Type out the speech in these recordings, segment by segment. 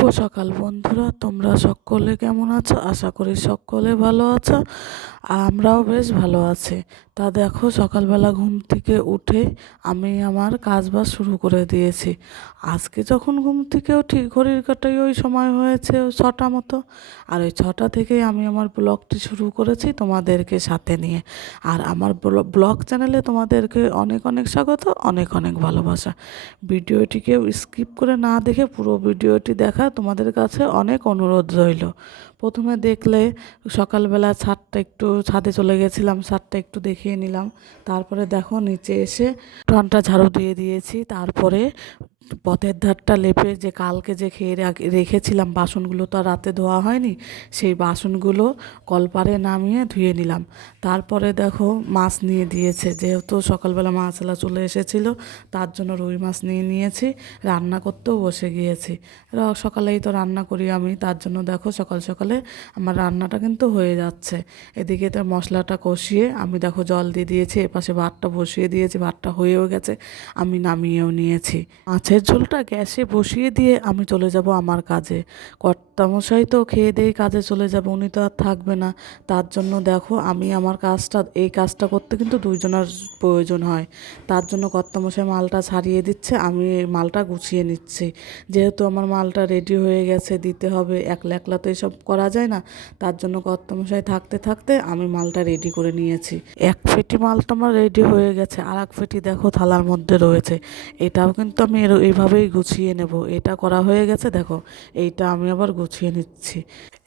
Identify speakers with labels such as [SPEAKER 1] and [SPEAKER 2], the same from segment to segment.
[SPEAKER 1] শুভ সকাল বন্ধুরা। তোমরা সকলে কেমন আছো? আশা করি সকলে ভালো আছো। আমরাও বেশ ভালো আছি। তা দেখো, সকালবেলা ঘুম থেকে উঠে আমি আমার কাজবাজ শুরু করে দিয়েছি। আজকে যখন ঘুম থেকে উঠি, ঘড়ির কাটাই ওই সময় হয়েছে ছটা মতো। আর ওই ছটা থেকেই আমি আমার ব্লগটি শুরু করেছি তোমাদেরকে সাথে নিয়ে। আর আমার ব্লগ চ্যানেলে তোমাদেরকে অনেক অনেক স্বাগত, অনেক অনেক ভালোবাসা। ভিডিওটিকে স্কিপ করে না দেখে পুরো ভিডিওটি দেখা তোমাদের কাছে অনেক অনুরোধ রইল। প্রথমে দেখলে সকালবেলা ছাদটা একটু, ছাদে চলে গেছিলাম, ছাদটা একটু দেখিয়ে নিলাম। তারপরে দেখো নিচে এসে টনটা ঝাড়ু দিয়ে দিয়েছি। তারপরে পথের ধারটা লেপে যে কালকে যে খেয়ে রাখ- রেখেছিলাম বাসনগুলো তো রাতে ধোয়া হয়নি, সেই বাসনগুলো কলপারে নামিয়ে ধুয়ে নিলাম। তারপরে দেখো মাছ নিয়ে দিয়েছে, যেহেতু সকালবেলা মাছলা চলে এসেছিল, তার জন্য রুই মাছ নিয়ে নিয়েছি, রান্না করতেও বসে গিয়েছি। সকালেই তো রান্না করি আমি, তার জন্য দেখো সকাল সকালে আমার রান্নাটা কিন্তু হয়ে যাচ্ছে। এদিকে তো মশলাটা কষিয়ে আমি দেখো জল দিয়ে দিয়েছি, এপাশে ভাতটা বসিয়ে দিয়েছি, ভাতটা হয়েও গেছে, আমি নামিয়েও নিয়েছি। মাছের ঝোলটা গ্যাসে বসিয়ে দিয়ে আমি চলে যাব আমার কাজে। কর্তামশাই তো খেয়ে দিয়ে কাজে চলে যাব, উনি তো আর থাকবে না। তার জন্য দেখো, আমি আমার কাজটা, এই কাজটা করতে কিন্তু দুইজনের প্রয়োজন হয়। তার জন্য কর্তামশাই মালটা ছাড়িয়ে দিচ্ছে, আমি মালটা গুছিয়ে নিচ্ছি। যেহেতু আমার মালটা রেডি হয়ে গেছে, দিতে হবে, একলা একলা তো এসব করা যায় না। তার জন্য কর্তামশাই থাকতে থাকতে আমি মালটা রেডি করে নিয়েছি। এক ফেটি মালটা আমার রেডি হয়ে গেছে আর এক ফেটি দেখো থালার মধ্যে রয়েছে। এটাও কিন্তু আমি এইভাবেই গুছিয়ে নেব। এটা করা হয়ে গেছে, দেখো, এইটা আমি আবার গুছিয়ে নিচ্ছি।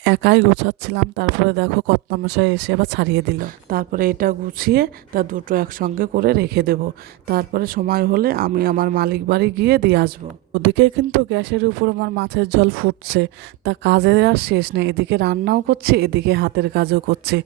[SPEAKER 1] একাই গোছাচ্ছিলাম, তারপরে দেখো কর্তামশাই এসে আবার ছাড়িয়ে দিল। তারপরে এটা গুছিয়ে তা দুটো একসঙ্গে করে রেখে দেব। তারপরে সময় হলে আমি আমার মালিক বাড়ি গিয়ে দিয়ে আসব। ওদিকে কিন্তু গ্যাসের উপর আমার মাছের জল ফুটছে। তা কাজের আর শেষ নেই, এদিকে রান্নাও করছি, এদিকে হাতের কাজও করছি।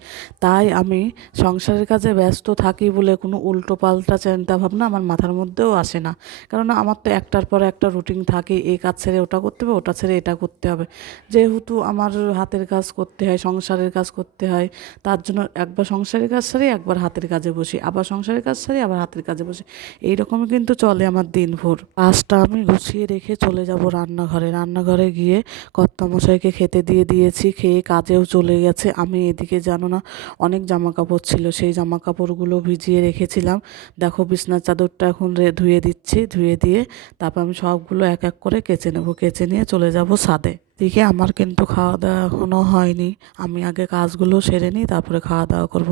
[SPEAKER 1] তাই আমি সংসারের কাজে ব্যস্ত থাকি বলে কোনো উল্টো পাল্টা চিন্তা ভাবনা আমার মাথার মধ্যেও আসে না। কারণ আমার তো একটার পর একটা রুটিন থাকে, এই কাজ ছেড়ে ওটা করতে হবে, ওটা ছেড়ে এটা করতে হবে। যেহেতু আমার হাতের কাজ করতে হয়, সংসারের কাজ করতে হয়। তার জন্য একবার সংসারের কাজ সারি, একবার হাতের কাজে বসি। আবার সংসারের কাজ সারি, আবার হাতের কাজে বসি। এইরকমই কিন্তু চলে আমার দিনভর। কাজটা আমি গুছিয়ে রেখে চলে যাব রান্নাঘরে। রান্নাঘরে গিয়ে কর্তামশাইকে খেতে দিয়ে দিয়েছি, খেয়ে কাজেও চলে গেছে। আমি এদিকে জানো না, অনেক জামা কাপড় ছিল। সেই জামা কাপড়গুলো ভিজিয়ে রেখেছিলাম। দেখো বিছনার চাদরটা এখন রে- ধুয়ে দিচ্ছি, ধুয়ে দিয়ে তারপর আমি সবগুলো এক এক করে কেচে নেব। কেচে নিয়ে চলে যাব ছাদে দিকে আমার কিন্তু খাওয়া দাওয়া এখনও হয়নি। আমি আগে কাজগুলো সেরে নিই, তারপরে খাওয়া দাওয়া করব।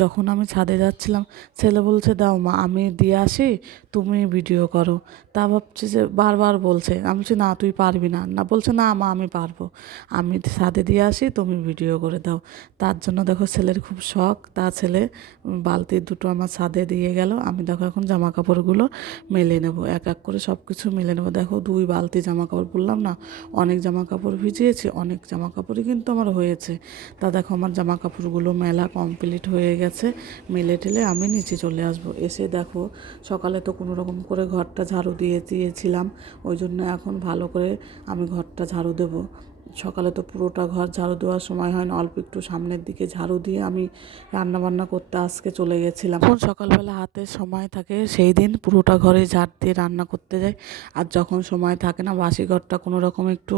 [SPEAKER 1] যখন আমি ছাদে যাচ্ছিলাম, ছেলে বলছে, দাও মা, আমি দিয়ে আসি, তুমি ভিডিও করো। তা ভাবছি যে বারবার বলছে। আমি বলছি, না, তুই পারবি না। না, বলছে, না মা, আমি পারব। আমি ছাদে দিয়ে আসি, তুমি ভিডিও করে দাও। তার জন্য দেখো ছেলের খুব শখ। তা ছেলে বালতি দুটো আমার ছাদে দিয়ে গেল। আমি দেখো এখন জামা কাপড়গুলো মেলে নেব। এক এক করে সব কিছু মেলে নেব। দেখো দুই বালতি জামা কাপড় বললাম না, অনেক জামা কাপড় ভিজিয়েছি, অনেক জামা কাপড়ই কিন্তু আমার হয়েছে। তা দেখো আমার জামা কাপড়গুলো মেলা কমপ্লিট হয়ে গেছে। মেলে টেলে আমি নিচে চলে আসব। এসে দেখো সকালে তো কোনো রকম করে ঘরটা ঝাড়ু দিয়ে দিয়েছিলাম, ওই জন্য এখন ভালো করে আমি ঘরটা ঝাড়ু দেবো। সকালে তো পুরোটা ঘর ঝাড়ু দেওয়ার সময় হয় না, অল্প একটু সামনের দিকে ঝাড়ু দিয়ে আমি রান্না বান্না করতে আজকে চলে গেছিলাম। যখন সকালবেলা হাতে সময় থাকে, সেই দিন পুরোটা ঘরে ঝাড় দিয়ে রান্না করতে যাই। আর যখন সময় থাকে না, বাসি ঘরটা কোনো রকম একটু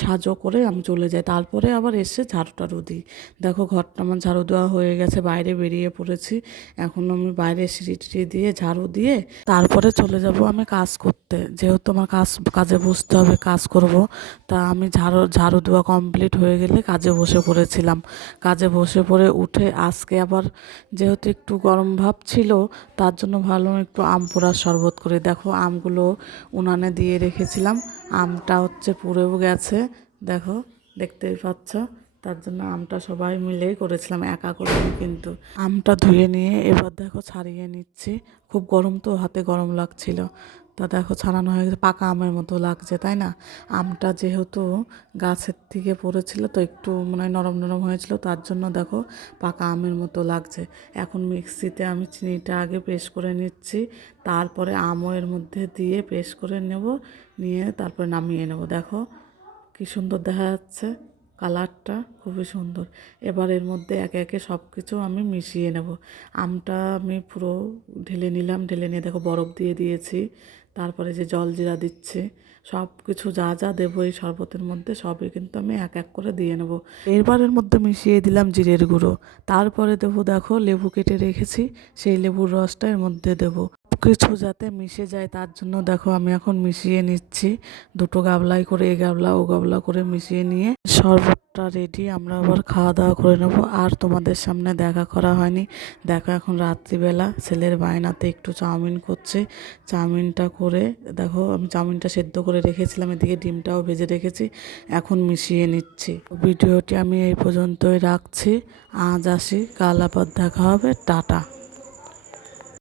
[SPEAKER 1] সাজো করে আমি চলে যাই। তারপরে আবার এসে ঝাড়ু টাড়ু দিই। দেখো ঘরটা আমার ঝাড়ু দেওয়া হয়ে গেছে, বাইরে বেরিয়ে পড়েছি। এখন আমি বাইরে সিঁড়ি টিড়ি দিয়ে ঝাড়ু দিয়ে তারপরে চলে যাব আমি কাজ করতে। যেহেতু আমার কাজ, কাজে বসতে হবে, কাজ করব, তা আমি ঝাড়ু ঝাড়ু দেওয়া কমপ্লিট হয়ে গেলে কাজে বসে পড়েছিলাম। কাজে বসে পড়ে উঠে আজকে আবার যেহেতু একটু গরম ভাব ছিল, তার জন্য ভালো একটু আম পোড়ার শরবত করে। দেখো, আমগুলো উনানে দিয়ে রেখেছিলাম। আমটা হচ্ছে পুড়েও গেছে। দেখো, দেখতেই পাচ্ছ। তার জন্য আমটা সবাই মিলেই করেছিলাম, একা করিনি কিন্তু। আমটা ধুয়ে নিয়ে এবার দেখো ছাড়িয়ে নিচ্ছি। খুব গরম তো, হাতে গরম লাগছিল। তা দেখো ছাড়ানো হয়ে গেছে, পাকা আমের মতো লাগছে, তাই না? আমটা যেহেতু গাছের থেকে পড়েছিল, তো একটু মানে নরম নরম হয়েছিল, তার জন্য দেখো পাকা আমের মতো লাগছে। এখন মিক্সিতে আমি চিনিটা আগে পেস্ট করে নিচ্ছি, তারপরে আমও এর মধ্যে দিয়ে পেস্ট করে নেব, নিয়ে তারপরে নামিয়ে নেব। দেখো কি সুন্দর দেখা যাচ্ছে। কালারটা খুবই সুন্দর। এবার এর মধ্যে একে একে সব কিছু আমি মিশিয়ে নেব। আমটা আমি পুরো ঢেলে নিলাম, ঢেলে নিয়ে দেখো বরফ দিয়ে দিয়েছি। তারপরে যে জল জিরা দিচ্ছে সব কিছু যা যা দেবো এই শরবতের মধ্যে সবই কিন্তু আমি এক এক করে দিয়ে নেব। এরবারের মধ্যে মিশিয়ে দিলাম জিরের গুঁড়ো। তারপরে দেবো দেখো লেবু কেটে রেখেছি, সেই লেবুর রসটা এর মধ্যে দেবো। কিছু যাতে মিশে যায়, তার জন্য দেখো আমি এখন মিশিয়ে নিচ্ছি। দুটো গাবলাই করে, এ গাবলা, ও গাবলা করে মিশিয়ে নিয়ে শরবতটা রেডি আমরা আবার খাওয়া দাওয়া করে নেব। আর তোমাদের সামনে দেখা করা হয়নি। দেখো এখন রাত্রিবেলা ছেলের বায়নাতে একটু চাউমিন করছে। চাউমিনটা করে, দেখো আমি চাউমিনটা সেদ্ধ করে রেখেছিলাম, এদিকে ডিমটাও ভেজে রেখেছি, এখন মিশিয়ে নিচ্ছি। ভিডিওটি আমি এই পর্যন্তই রাখছি। আজ আসি, কাল আবার দেখা হবে। টাটা।